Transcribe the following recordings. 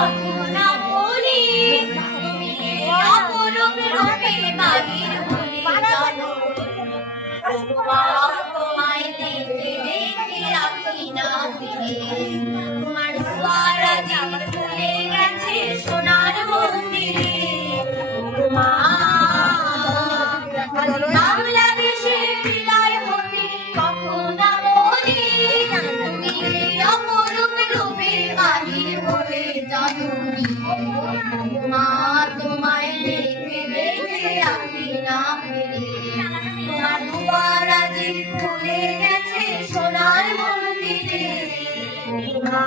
কখনো বলি তুমি অপরূপ রূপে বাহির হলে জানো তোমায় দেখে দেখে রাখি না ফিরে তোমার দুয়ারাজি খুলে গেছে সোনার মন্দিরে মা বাংলাদেশের হৃদয় হতে কখনো বলি তুমি অপরূপ রূপে বাহির হলে জানুনি মা তোমায় দেখে দেখে রাখি না ফিরে তোমার দুয়ারাজি খুলে গেছে সোনার মন্দিরে মা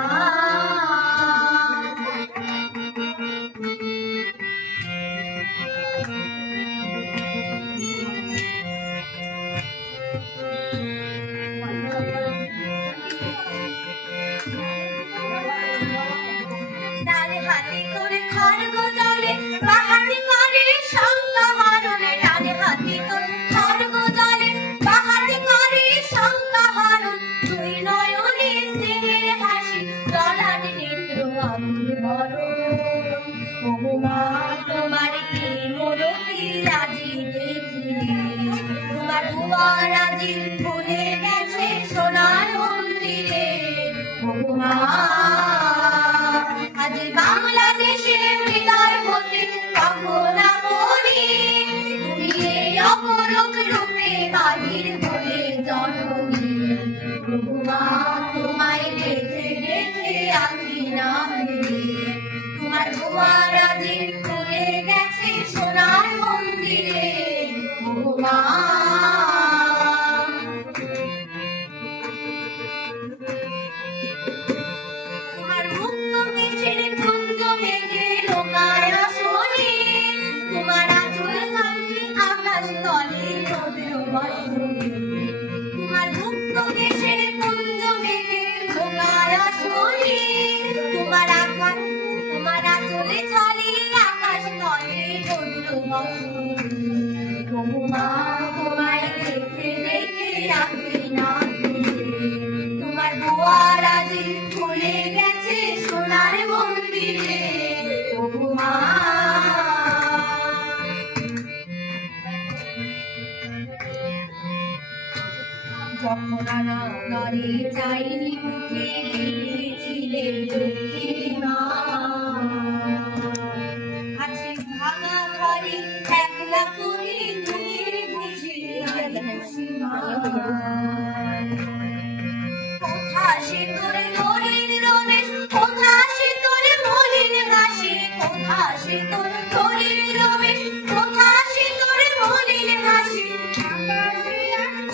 ডালে হাতে করে খড়গ জলে বাহাতে করে শঙ্কা হরণে ডালে হাতে করে খড়গ জলে বাহাতে করে শঙ্কা হরণ দুই নয়নে স্নেহের হাসি ললাটে নেত্র আগুন বরণ ওগো মা তোমার কি মূরতি আজি দেখিলে তোমার দুয়ারাজি খুলে গেছে সোনার মন্দিরে ওগো মা আজ বাংলাদেশের হৃদয় হতে কখনো বলি তুমি অপরূপ রূপে বাহির হলে জননী মা তোমায় দেখে দেখে রাখি না ফিরে তোমার দুয়ারাজি খুলে গেছে সোনার মন্দিরে মা তোমার মুক্ত দেশের কুঞ্জ মেঘে লোকায় আসনি তোমার আঁচল তলে আকাশ তলে রৌদ্র বর্ষণে তোমার মুক্ত দেশের কুঞ্জ মেঘে লোকায় আসনি তোমার আঁচলে চলে আকাশ তলে রৌদ্র বর্ষণে মা তোমায় দেখে দেখে রাখি না ফিরে তোমার দুয়ারাজি খুলে গেছে সোনার মন্দিরে ওগো মা যখন আনারে চাইনি মুখে দেখেছিলেন লক্ষ্মী মা আছে ভাঙা ঘরে একলা করে তুমি বুঝি কোথা সে তোর গরিব রমেশ কোথা সে তোর মলিন হাসি কোথা সে তোর গরিব রমেশ কোথা সে তোর মলিন হাসি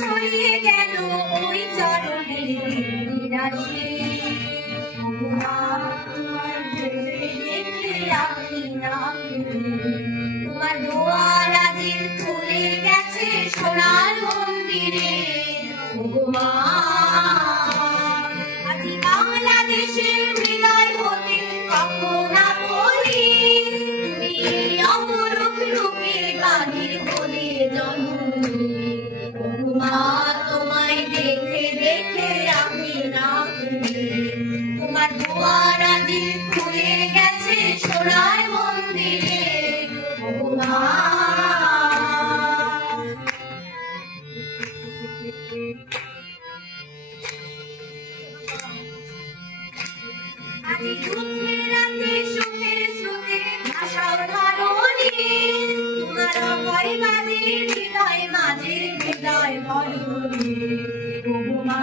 ছড়িয়ে গেল ওই চরণের রাশি তোমার দেখে রাখি না তোমার দুয়ারাজি খুলে গেছে সোনার মন্দিরে ওগো মা আজ বাংলাদেশের হৃদয় হতে কখনো বলি তুমি অপরূপ রূপে বাহির হলে জননী ওগো মা তোমায় দেখে দেখে রাখি না ফিরে তোমার দুয়ারাজি খুলে গেছে সোনার মন্দিরে ওগো মা আজি দুঃখের রাতে সুখের স্রোতে ভাষাও ধরণী তোমার অভয় বাজে হৃদয় মাঝে হৃদয় ভরণী ওগো মা